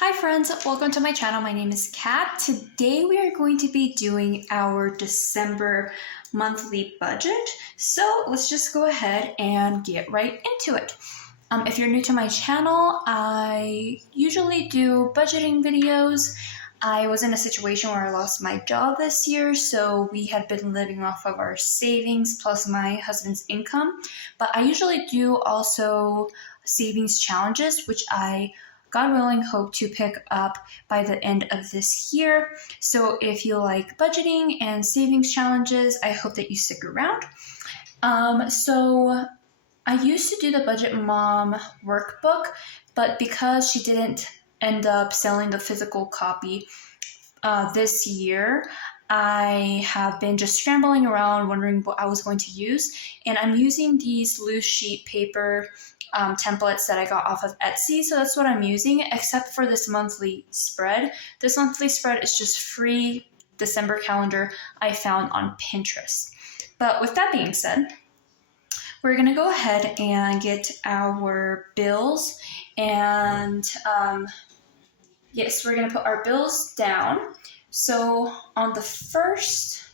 Hi friends, welcome to my channel. My name is Kat. Today we are going to be doing our December monthly budget. So let's just go ahead and get right into it. If you're new to my channel, I usually do budgeting videos. I was in a situation where I lost my job this year, so we had been living off of our savings plus my husband's income. But I usually do also savings challenges, which I, God willing, hope to pick up by the end of this year. So if you like budgeting and savings challenges, I hope that you stick around. So I used to do the Budget Mom workbook, but because she didn't end up selling the physical copy this year, I have been just scrambling around wondering what I was going to use, and I'm using these loose sheet paper templates that I got off of Etsy, so that's what I'm using, except for this monthly spread. This monthly spread is just free December calendar I found on Pinterest. But with that being said, we're going to go ahead and get our bills, and yes, we're going to put our bills down. So on the first,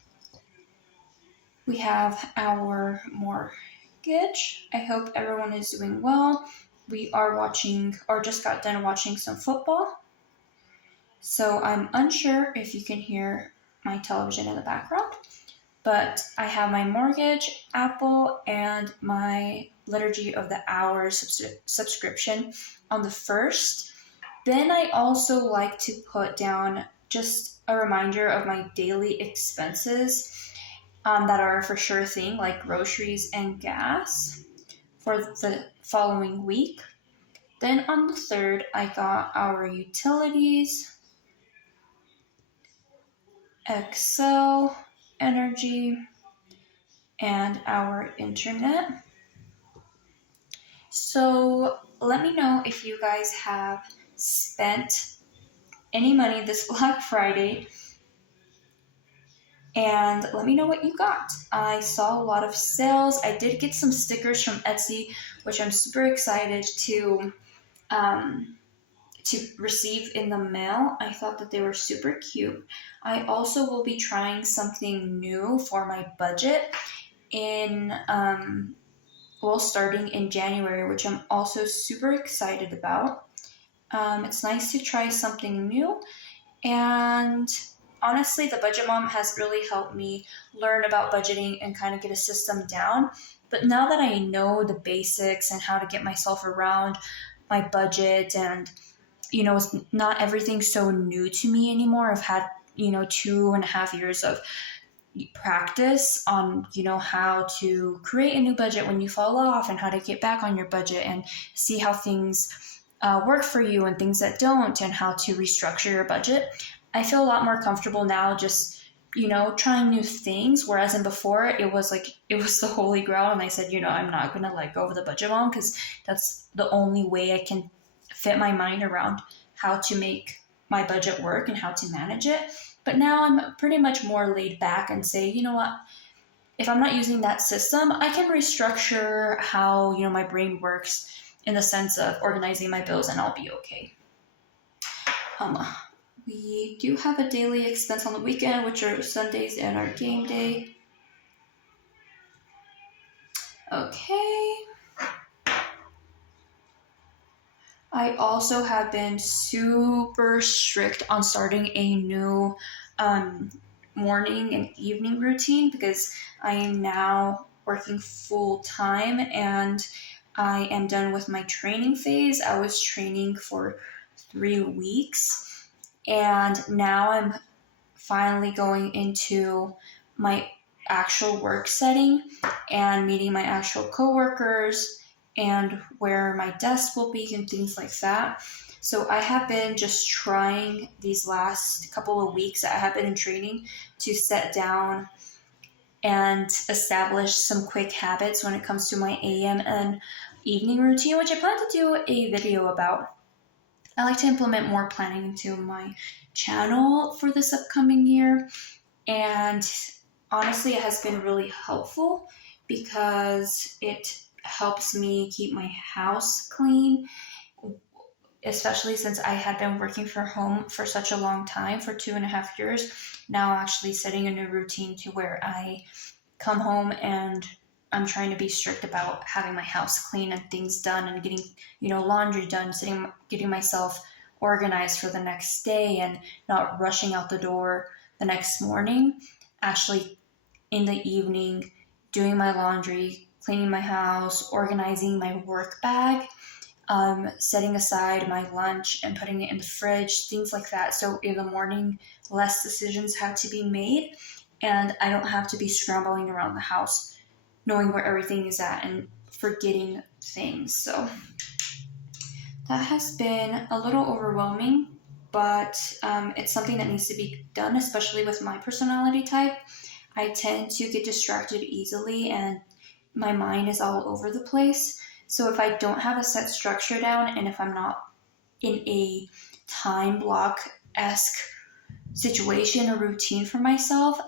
we have our mortgage. I hope everyone is doing well. We are watching, or just got done watching, some football. So I'm unsure if you can hear my television in the background. But I have my mortgage, Apple, and my Liturgy of the Hours subscription on the first. Then I also like to put down just a reminder of my daily expenses that are for sure thing, like groceries and gas for the following week. Then on the third, I got our utilities, Xcel, energy, and our internet. So let me know if you guys have spent any money this Black Friday, and let me know what you got. I saw a lot of sales. I did get some stickers from Etsy, which I'm super excited to receive in the mail. I thought that they were super cute. I also will be trying something new for my budget starting in January, which I'm also super excited about. It's nice to try something new, and honestly, the Budget Mom has really helped me learn about budgeting and kind of get a system down. But now that I know the basics and how to get myself around my budget, and it's not everything so new to me anymore. I've had 2.5 years of practice on how to create a new budget when you fall off, and how to get back on your budget and see how things work for you and things that don't, and how to restructure your budget. I feel a lot more comfortable now just trying new things, whereas in before it was the holy grail, and I said I'm not gonna let go of the Budget Mom because that's the only way I can fit my mind around how to make my budget work and how to manage it. But now I'm pretty much more laid back and say, you know what, if I'm not using that system, I can restructure how my brain works in the sense of organizing my bills, and I'll be okay. We do have a daily expense on the weekend, which are Sundays and our game day. Okay. I also have been super strict on starting a new morning and evening routine because I am now working full time, and I am done with my training phase. I was training for 3 weeks, and now I'm finally going into my actual work setting and meeting my actual coworkers and where my desk will be and things like that. So I have been just trying these last couple of weeks that I have been in training to set down and establish some quick habits when it comes to my AM and evening routine, which I plan to do a video about. I like to implement more planning into my channel for this upcoming year, and honestly, it has been really helpful because it helps me keep my house clean. especially since I had been working from home for such a long time, for 2.5 years. Now actually setting a new routine to where I come home and I'm trying to be strict about having my house clean and things done and getting, laundry done, getting myself organized for the next day and not rushing out the door the next morning. Actually, in the evening, doing my laundry, cleaning my house, organizing my work bag, setting aside my lunch and putting it in the fridge, things like that. So in the morning, less decisions have to be made, and I don't have to be scrambling around the house, knowing where everything is at and forgetting things. So that has been a little overwhelming, but it's something that needs to be done, especially with my personality type. I tend to get distracted easily and my mind is all over the place. So if I don't have a set structure down and if I'm not in a time block-esque situation or routine for myself,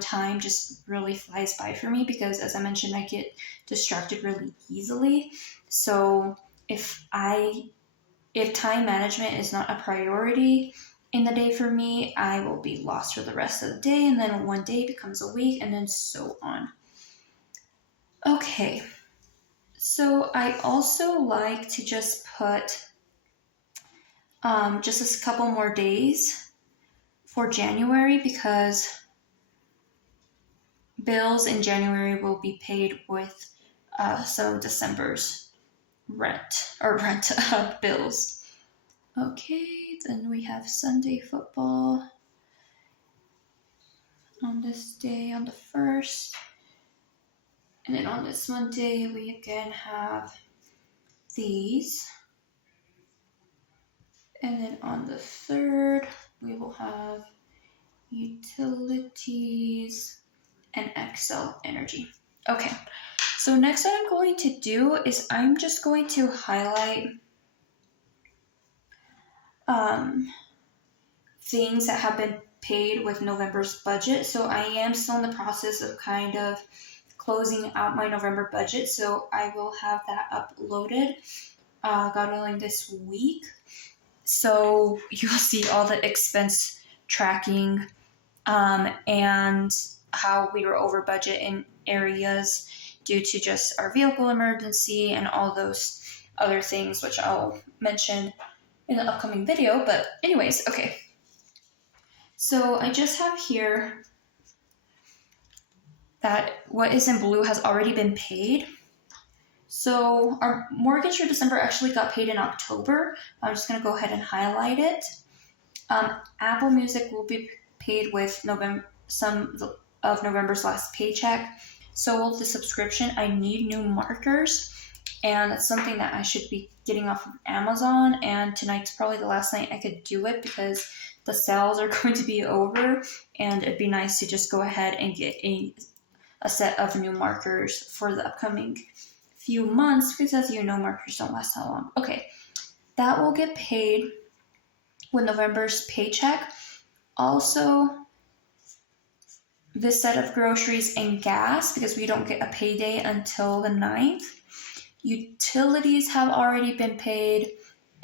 time just really flies by for me because, as I mentioned, I get distracted really easily. So if time management is not a priority in the day for me, I will be lost for the rest of the day, and then one day becomes a week, and then so on. Okay, so I also like to just put just a couple more days for January because bills in January will be paid with some of December's rent bills. Okay, then we have Sunday football on this day, on the 1st. And then on this Monday, we again have these. And then on the 3rd, we will have utilities and Xcel Energy. Okay, so next what I'm going to do is I'm just going to highlight things that have been paid with November's budget. So I am still in the process of kind of closing out my November budget, so I will have that uploaded, God willing, this week. So you'll see all the expense tracking and how we were over budget in areas due to just our vehicle emergency and all those other things, which I'll mention in the upcoming video. But anyways, okay. So I just have here that what is in blue has already been paid. So our mortgage for December actually got paid in October. I'm just going to go ahead and highlight it. Apple Music will be paid with some of November's last paycheck. So will the subscription. I need new markers, and that's something that I should be getting off of Amazon, and tonight's probably the last night I could do it because the sales are going to be over, and it'd be nice to just go ahead and get a set of new markers for the upcoming few months, because as you know, markers don't last that long. Okay, that will get paid with November's paycheck. Also, this set of groceries and gas, because we don't get a payday until the 9th. Utilities have already been paid.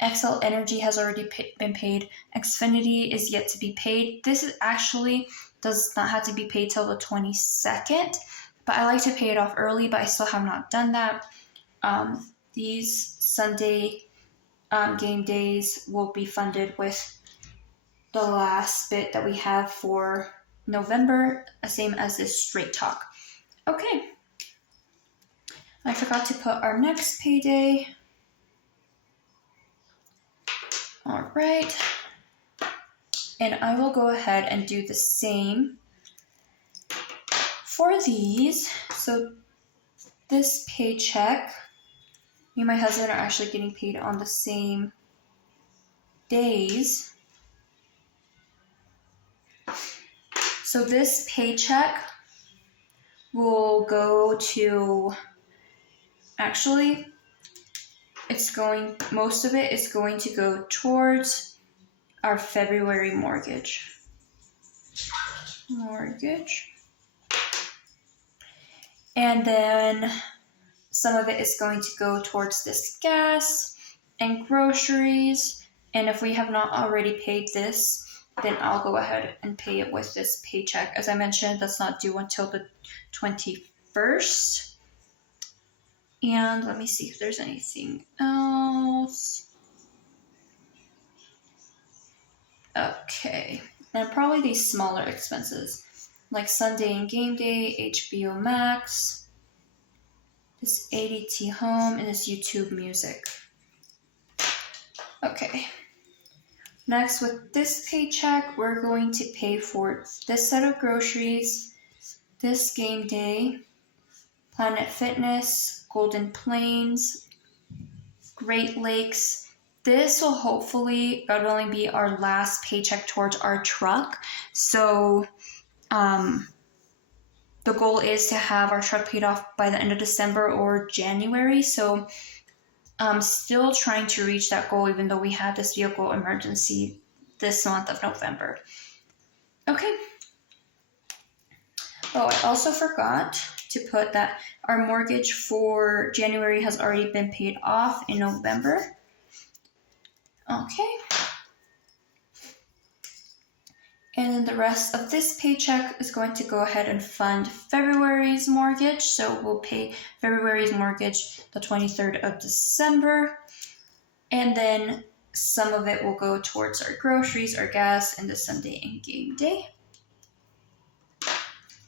Xcel Energy has already been paid. Xfinity is yet to be paid. This is actually does not have to be paid till the 22nd, but I like to pay it off early, but I still have not done that. These Sunday game days will be funded with the last bit that we have for November, same as this Straight Talk. Okay. I forgot to put our next payday. All right. And I will go ahead and do the same for these. So this paycheck, me and my husband are actually getting paid on the same days. So this paycheck will go to, actually, most of it is going to go towards our February mortgage. And then some of it is going to go towards this gas and groceries. And if we have not already paid this, then I'll go ahead and pay it with this paycheck. As I mentioned, that's not due until the 21st. And let me see if there's anything else. Okay, and probably these smaller expenses, like Sunday and Game Day, HBO Max, this ADT Home, and this YouTube Music. Okay. Next, with this paycheck, we're going to pay for this set of groceries, this Game Day, Planet Fitness, Golden Plains, Great Lakes. This will hopefully, God willing, be our last paycheck towards our truck. So the goal is to have our truck paid off by the end of December or January. So I'm still trying to reach that goal, even though we had this vehicle emergency this month of November. Okay. Oh, I also forgot to put that our mortgage for January has already been paid off in November. Okay. And then the rest of this paycheck is going to go ahead and fund February's mortgage. So we'll pay February's mortgage the 23rd of December. And then some of it will go towards our groceries, our gas, and the Sunday and Game Day.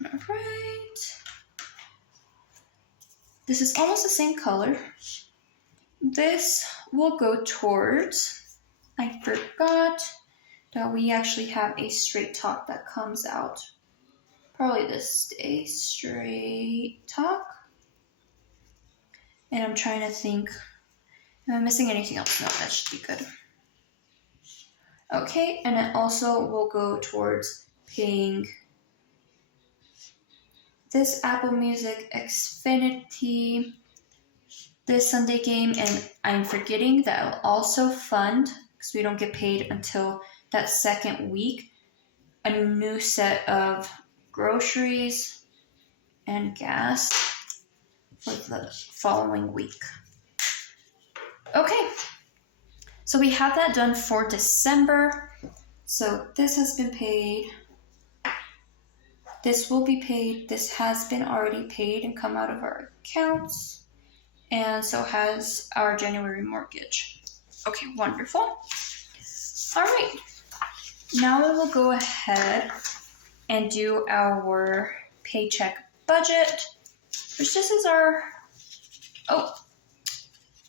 All right. This is almost the same color. This will go towards, I forgot that we actually have a straight top that comes out. Probably this a straight top. And I'm trying to think, am I missing anything else? No, that should be good. Okay, and it also will go towards paying this Apple Music, Xfinity, this Sunday Game, and I'm forgetting that I'll also fund, because we don't get paid until that second week, a new set of groceries and gas for the following week. Okay, so we have that done for December. So this has been paid. This will be paid. This has been already paid and come out of our accounts. And so has our January mortgage. Okay, wonderful. All right. Now we will go ahead and do our paycheck budget, which this is our,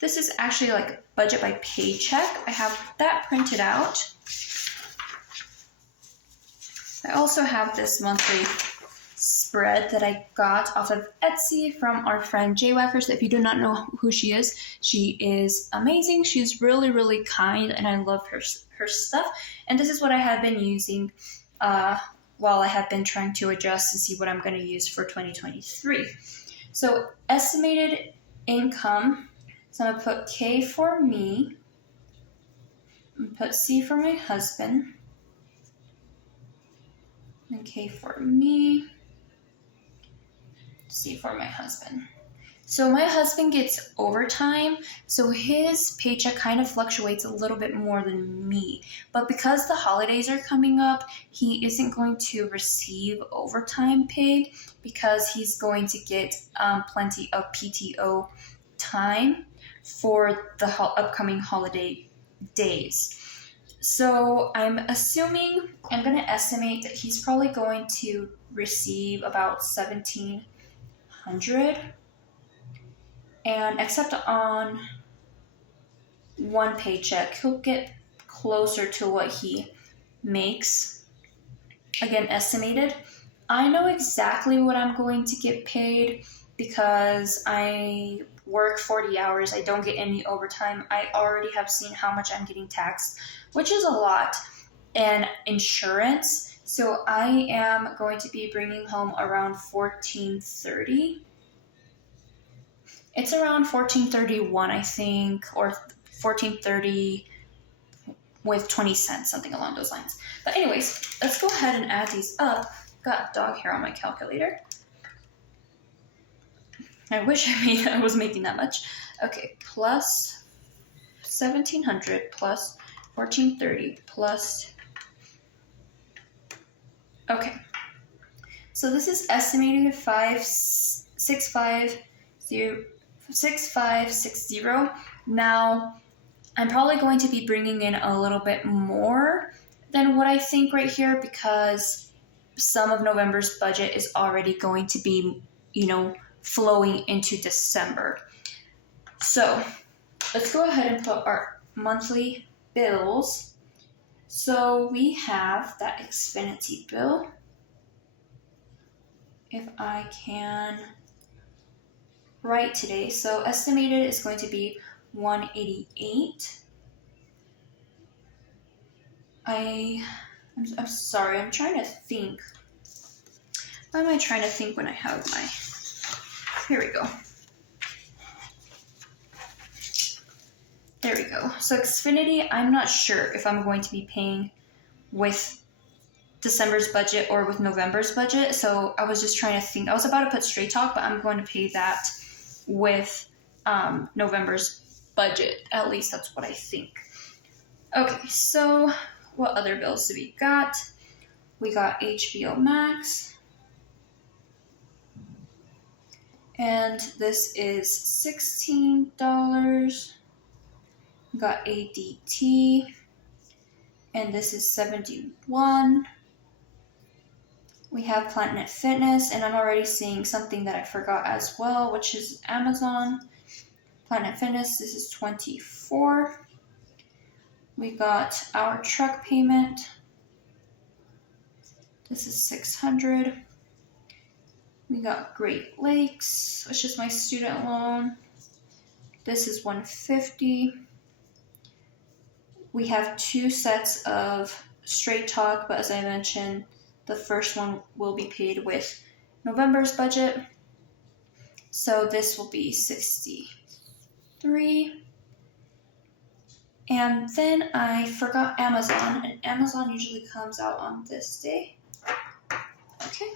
this is actually like budget by paycheck. I have that printed out. I also have this monthly spread that I got off of Etsy from our friend Jay Wackers. If you do not know who she is amazing. She's really, really kind, and I love her stuff. And this is what I have been using while I have been trying to adjust and see what I'm going to use for 2023. So estimated income. So I'm going to put K for me. I'm going to put C for my husband. And K for me. C for my husband. So my husband gets overtime, so his paycheck kind of fluctuates a little bit more than me. But because the holidays are coming up, he isn't going to receive overtime pay because he's going to get plenty of PTO time for the upcoming holiday days. So I'm going to estimate that he's probably going to receive about $1,700. And except on one paycheck, he'll get closer to what he makes. Again, estimated. I know exactly what I'm going to get paid because I work 40 hours. I don't get any overtime. I already have seen how much I'm getting taxed, which is a lot, and insurance. So I am going to be bringing home around $1,430. It's around $14.31, I think, or $14.30 with 20 cents, something along those lines. But anyways, let's go ahead and add these up. Got dog hair on my calculator. I wish I was making that much. Okay, plus $1,700 plus $1,430 plus. Okay. So this is estimated 6560. Now, I'm probably going to be bringing in a little bit more than what I think right here because some of November's budget is already going to be, flowing into December. So let's go ahead and put our monthly bills. So we have that Xfinity bill. If I can write today, so estimated is going to be $188. I'm sorry, I'm trying to think. Why am I trying to think when I have my... Here we go. There we go. So Xfinity, I'm not sure if I'm going to be paying with December's budget or with November's budget. So I was just trying to think. I was about to put Straight Talk, but I'm going to pay that with November's budget. At least that's what I think. Okay, so what other bills do we got? We got HBO Max. And this is $16. We got ADT. And this is $71. We have Planet Fitness, and I'm already seeing something that I forgot as well, which is Amazon. Planet Fitness, this is $24. We got our truck payment. This is $600. We got Great Lakes, which is my student loan. This is $150. We have 2 sets of Straight Talk, but as I mentioned, the first one will be paid with November's budget. So this will be $63. And then I forgot Amazon, and Amazon usually comes out on this day. Okay.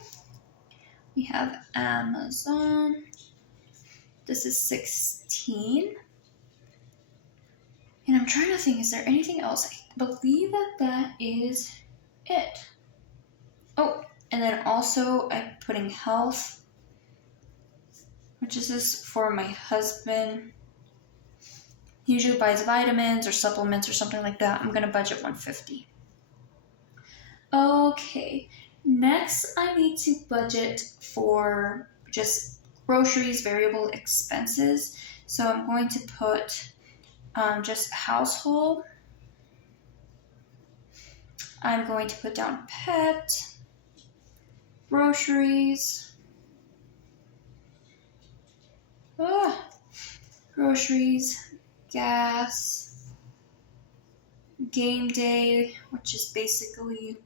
We have Amazon. This is $16. And I'm trying to think, is there anything else? I believe that is it. Oh, and then also I'm putting health, which is this for my husband. He usually buys vitamins or supplements or something like that. I'm going to budget $150. Okay, next I need to budget for just groceries, variable expenses. So I'm going to put just household. I'm going to put down pet, groceries, gas, game day, which is basically,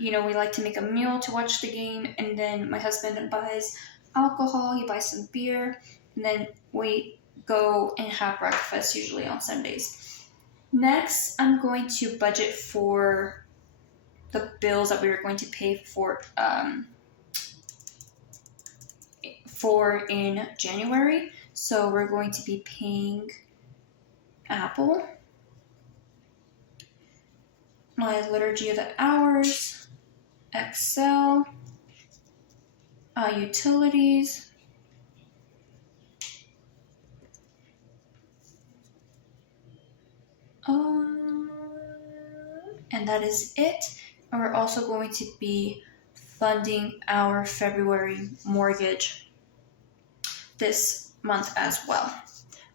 we like to make a meal to watch the game, and then my husband buys alcohol, he buys some beer, and then we go and have breakfast usually on Sundays. Next, I'm going to budget for the bills that we are going to pay for in January. So we're going to be paying Apple, my Liturgy of the Hours, Excel, utilities, and that is it. And we're also going to be funding our February mortgage this month as well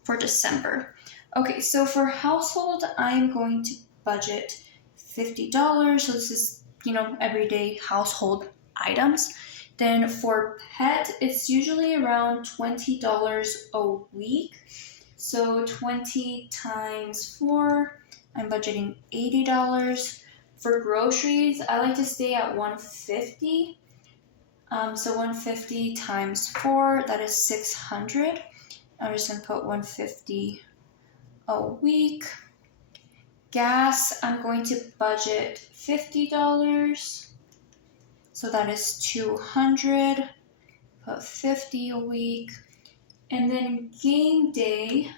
for December. Okay, so for household, I'm going to budget $50. So this is, everyday household items. Then for pet, it's usually around $20 a week. So 20 times 4, I'm budgeting $80. For groceries, I like to stay at $150. So $150 times 4, that is $600. I'm just going to put $150 a week. Gas, I'm going to budget $50. So that is $200. Put $50 a week. And then game day,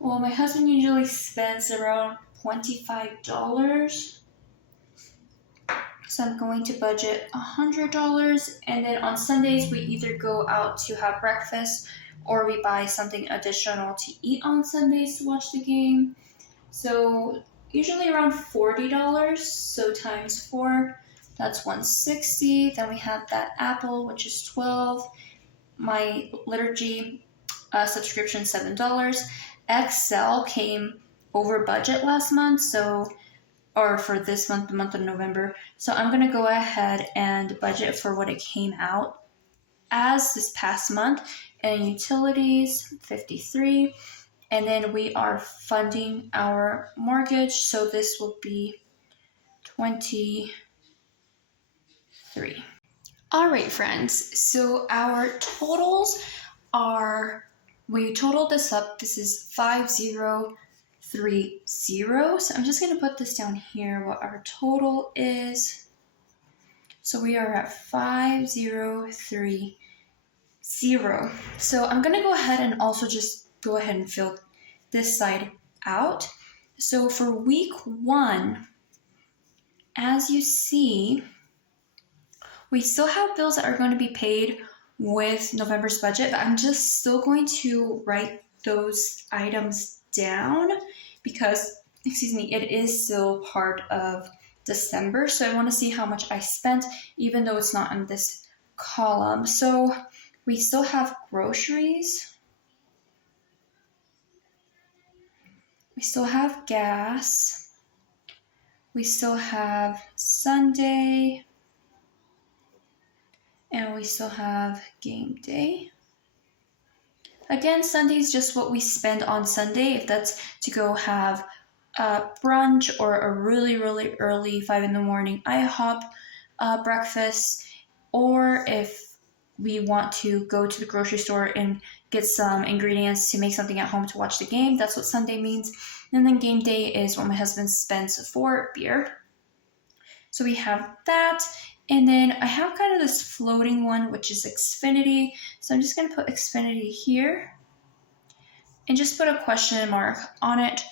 Well, my husband usually spends around $25. So I'm going to budget $100. And then on Sundays, we either go out to have breakfast or we buy something additional to eat on Sundays to watch the game. So usually around $40. So times 4, that's $160. Then we have that Apple, which is $12. My liturgy subscription $7. Excel came over budget last month, or for this month, the month of November. So I'm gonna go ahead and budget for what it came out as this past month. And utilities, $53. And then we are funding our mortgage, so this will be $23. All right, friends, so our totals are, we totaled this up, this is 5030. So I'm just going to put this down here, what our total is. So we are at 5030. So I'm going to go ahead and also just go ahead and fill this side out. So for week 1, as you see, we still have bills that are going to be paid with November's budget, but I'm just still going to write those items down because, it is still part of December. So I want to see how much I spent, even though it's not in this column. So we still have groceries. We still have gas. We still have Sunday. And we still have game day. Again, Sunday is just what we spend on Sunday. If that's to go have brunch or a really, really early 5 in the morning IHOP breakfast, or if we want to go to the grocery store and get some ingredients to make something at home to watch the game, that's what Sunday means. And then game day is what my husband spends for beer. So we have that. And then I have kind of this floating one, which is Xfinity. So I'm just going to put Xfinity here and just put a question mark on it.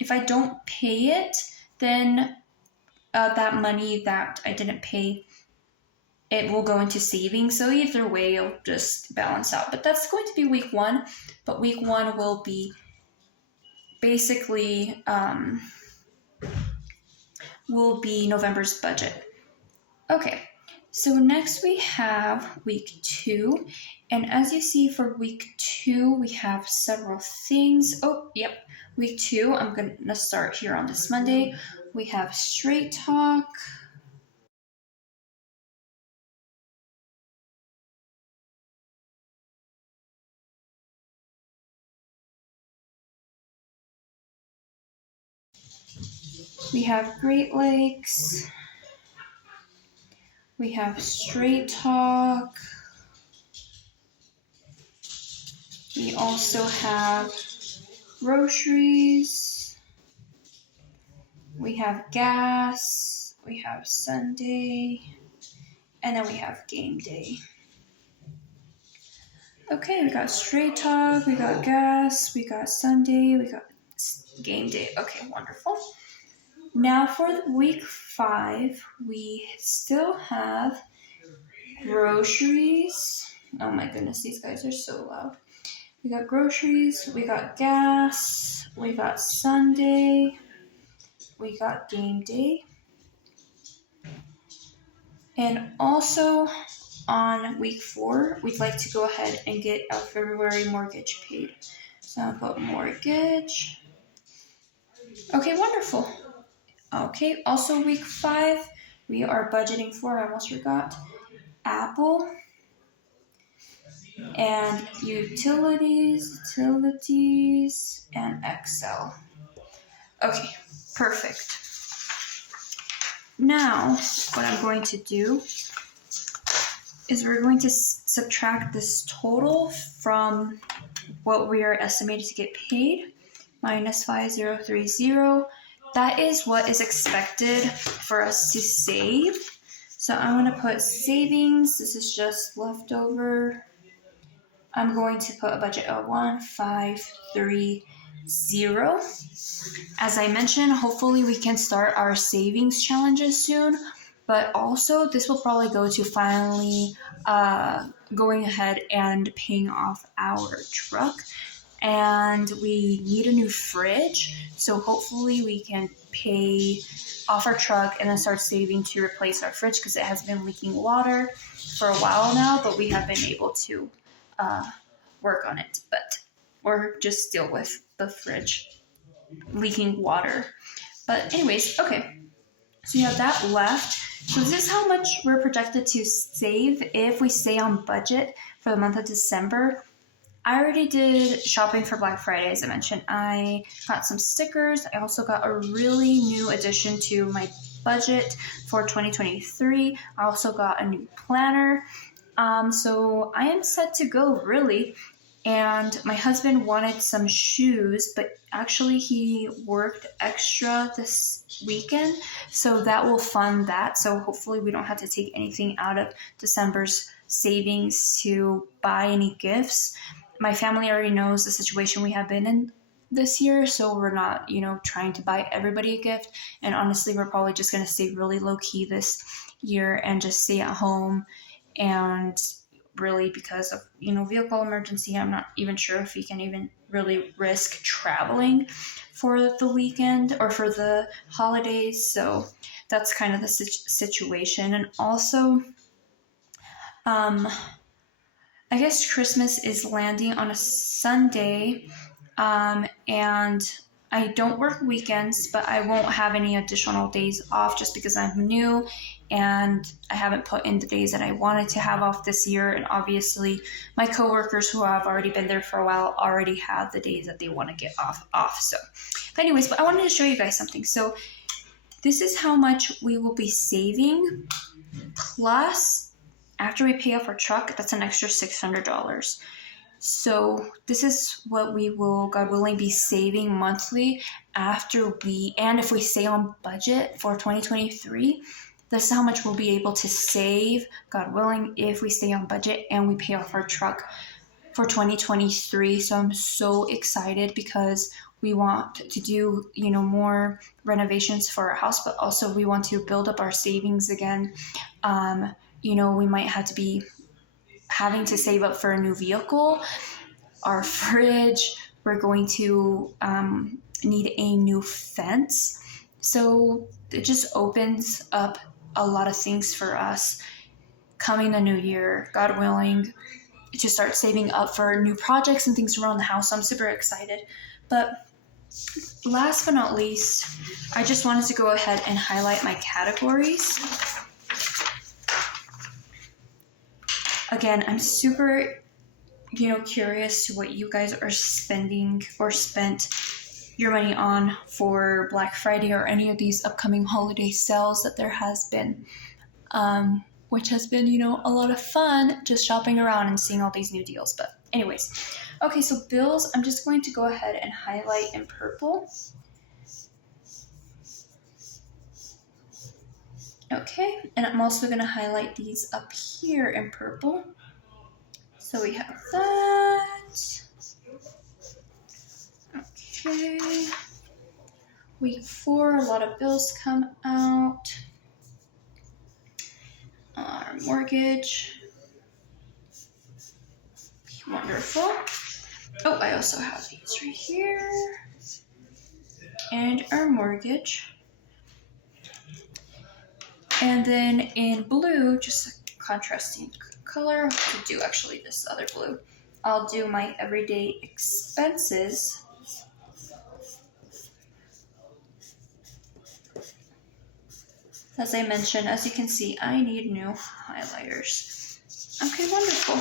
If I don't pay it, then that money that I didn't pay, it will go into savings. So either way, it'll just balance out. But that's going to be week 1. But week 1 will be basically November's budget. Okay, so next we have week 2, and as you see for week 2, we have several things. Oh, yep, week 2, I'm gonna start here on this Monday. We have Straight Talk. We have Great Lakes. We have Straight Talk. We also have groceries. We have gas. We have Sunday. And then we have game day. Okay, we got Straight Talk. We got gas. We got Sunday. We got game day. Okay, wonderful. Now for week 5, we still have groceries. Oh my goodness, these guys are so loud. We got groceries, we got gas, we got Sunday, we got game day. And also on week 4, we'd like to go ahead and get our February mortgage paid. So I'll put mortgage. Okay, wonderful. Okay, also week 5, we are budgeting for, I almost forgot, Apple and utilities, and Excel. Okay, perfect. Now, what I'm going to do is we're going to subtract this total from what we are estimated to get paid, minus 5030. That is what is expected for us to save. So I'm going to put savings. This is just leftover. I'm going to put a budget of 1,530. As I mentioned, hopefully we can start our savings challenges soon, but also this will probably go to finally going ahead and paying off our truck. And we need a new fridge, so hopefully we can pay off our truck and then start saving to replace our fridge, because it has been leaking water for a while now, but we have been able to work on it. But we're just still with the fridge leaking water. But anyways, okay, so you have that left. So this is how much we're projected to save if we stay on budget for the month of December. I already did shopping for Black Friday, as I mentioned. I got some stickers. I also got a really new addition to my budget for 2023. I also got a new planner. So I am set to go, really. And my husband wanted some shoes, but actually he worked extra this weekend, so that will fund that. So hopefully we don't have to take anything out of December's savings to buy any gifts. My family already knows the situation we have been in this year, so we're not, trying to buy everybody a gift. And honestly, we're probably just going to stay really low key this year and just stay at home. And really, because of, vehicle emergency, I'm not even sure if we can even really risk traveling for the weekend or for the holidays. So that's kind of the situation. And also, I guess Christmas is landing on a Sunday, and I don't work weekends, but I won't have any additional days off just because I'm new and I haven't put in the days that I wanted to have off this year. And obviously my coworkers who have already been there for a while already have the days that they want to get off. So, but anyways, but I wanted to show you guys something. So this is how much we will be saving, plus after we pay off our truck, that's an extra $600. So this is what we will, God willing, be saving monthly and if we stay on budget for 2023, this is how much we'll be able to save, God willing, if we stay on budget and we pay off our truck for 2023. So I'm so excited because we want to do, more renovations for our house, but also we want to build up our savings again. We might have to be having to save up for a new vehicle, our fridge. We're going to need a new fence. So it just opens up a lot of things for us coming the new year, God willing, to start saving up for new projects and things around the house. So I'm super excited. But last but not least, I just wanted to go ahead and highlight my categories. Again, I'm super, curious to what you guys are spending or spent your money on for Black Friday or any of these upcoming holiday sales that there has been, which has been, a lot of fun just shopping around and seeing all these new deals. But anyways, okay, so bills, I'm just going to go ahead and highlight in purple. Okay, and I'm also going to highlight these up here in purple. So we have that. Okay. Week 4, a lot of bills come out. Our mortgage. Wonderful. Oh, I also have these right here. And our mortgage. And then in blue, just a contrasting color, to do actually this other blue, I'll do my everyday expenses. As I mentioned, as you can see, I need new highlighters. Okay, wonderful.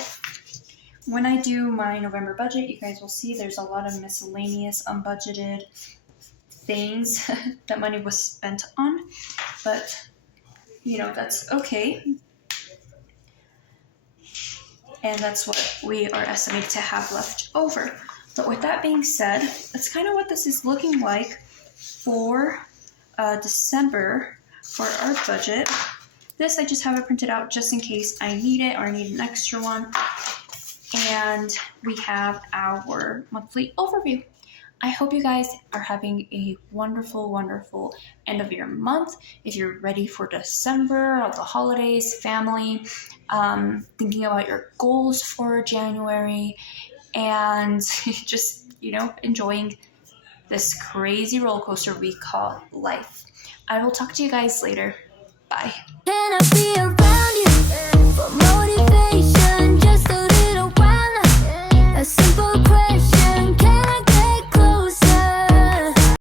When I do my November budget, you guys will see there's a lot of miscellaneous unbudgeted things that money was spent on, but that's okay. And that's what we are estimated to have left over. But with that being said, that's kind of what this is looking like for December for our budget. This, I just have it printed out just in case I need it or I need an extra one. and we have our monthly overview. I hope you guys are having a wonderful, wonderful end of your month. If you're ready for December, of the holidays, family, thinking about your goals for January, and just, enjoying this crazy roller coaster we call life. I will talk to you guys later. Bye. Can I be around you?